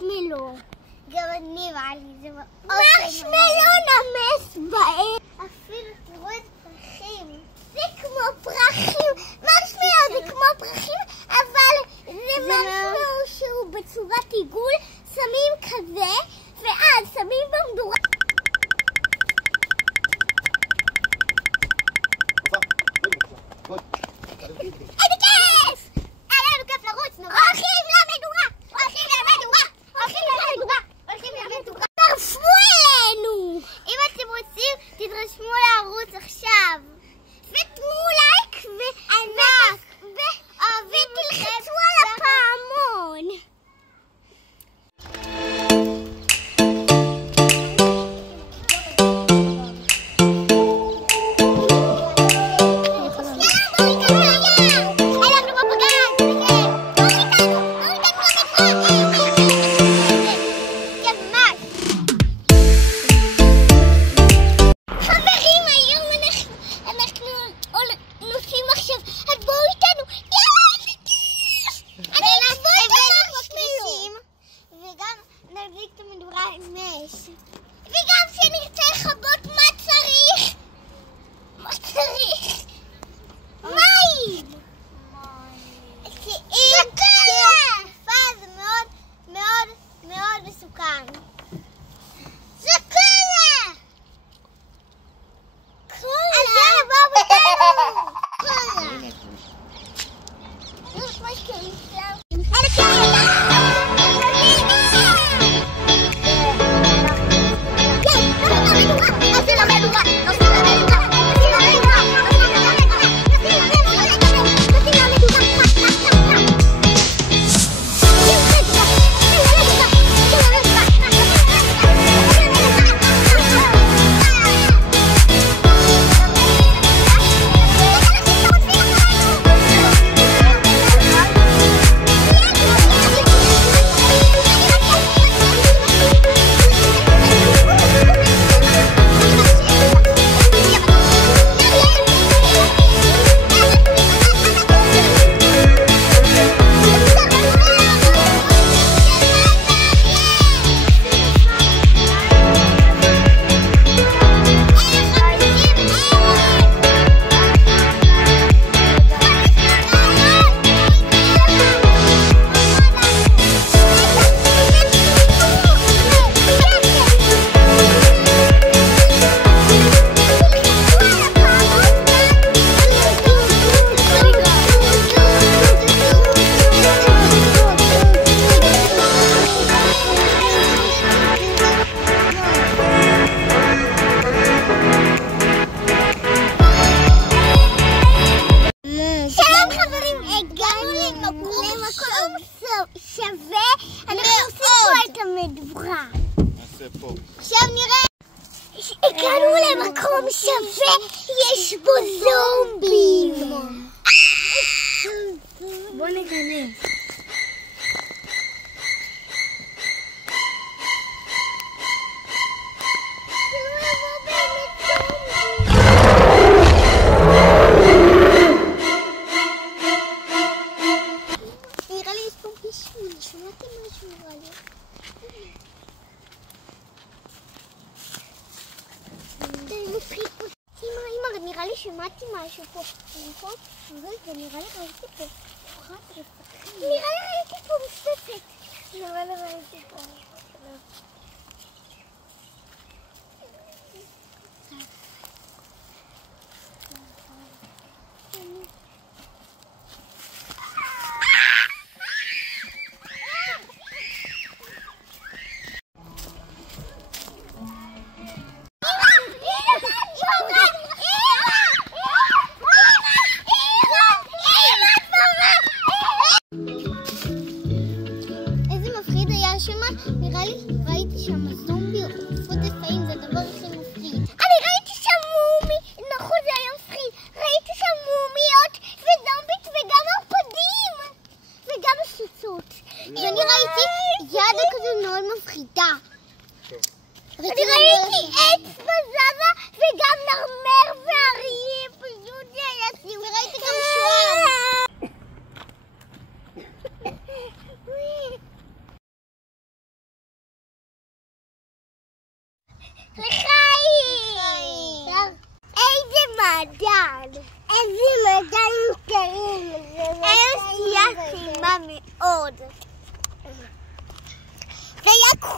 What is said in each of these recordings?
מרשמלו. גם אני בא לי, זה מאוד... מרשמלו נמס בהם. אפילו תראו את פרחים. זה כמו פרחים. מרשמלו זה כמו פרחים, אבל זה מרשמלו שהוא בצורת עיגול. שמים כזה, ואז שמים במדורה. איזה כיף! היה לנו כיף לרוץ, נורא. הולכים למדורה! הולכים למדורה! הולכים למדורה! הולכים למדורה. תרשמו אלינו! אם אתם רוצים, תתרשמו לערוץ עכשיו. ותנו לייק ענק. ותלחצו על הפעמון. נדליק את המדורה עם אש. וגם שנרצה לכבות מה צריך? מה צריך? מים! זה מאוד מאוד מאוד מסוכן. זה קולה! אז יאללה, בואו בטנו! קולה! שווה, אנחנו עושים פה את המדברה. נעשה פה. עכשיו נראה. הגענו למקום שווה, יש בו זומבים. בוא ניכנס. נראה לי יש פה מישהו, שמעתי משהו נראה לי. אמא, נראה לי שמעתי משהו פה. רגע, נראה לי ראיתי פה. נראה לי ראיתי פה מספת. נראה לי ראיתי פה.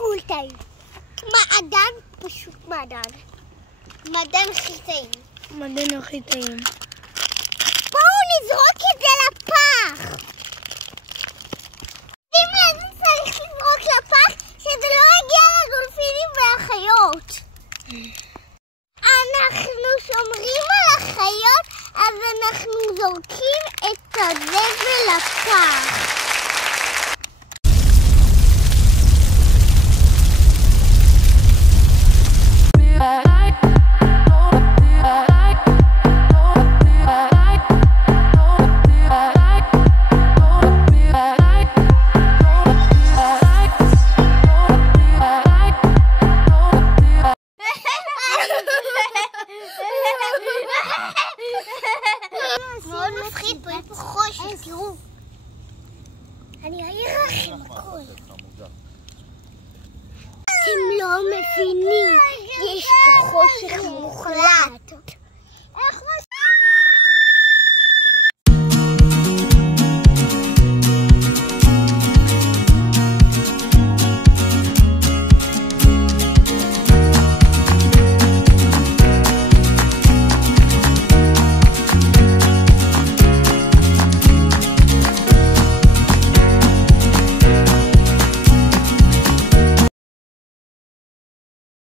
כול טעים. מעדן, פשוט מעדן. מעדן הכי טעים. מעדן הכי טעים. בואו נזרוק את זה לפח. שים לב, צריך לזרוק לפח שזה לא יגיע לדולפינים והחיות. אנחנו שומרים על החיות, אז אנחנו זורקים את הזבל לפח. מאוד מפחיד, פה יש פה חושך, תראו. אני אעיר לכם הכל. אתם לא מבינים, יש פה חושך מוחלט.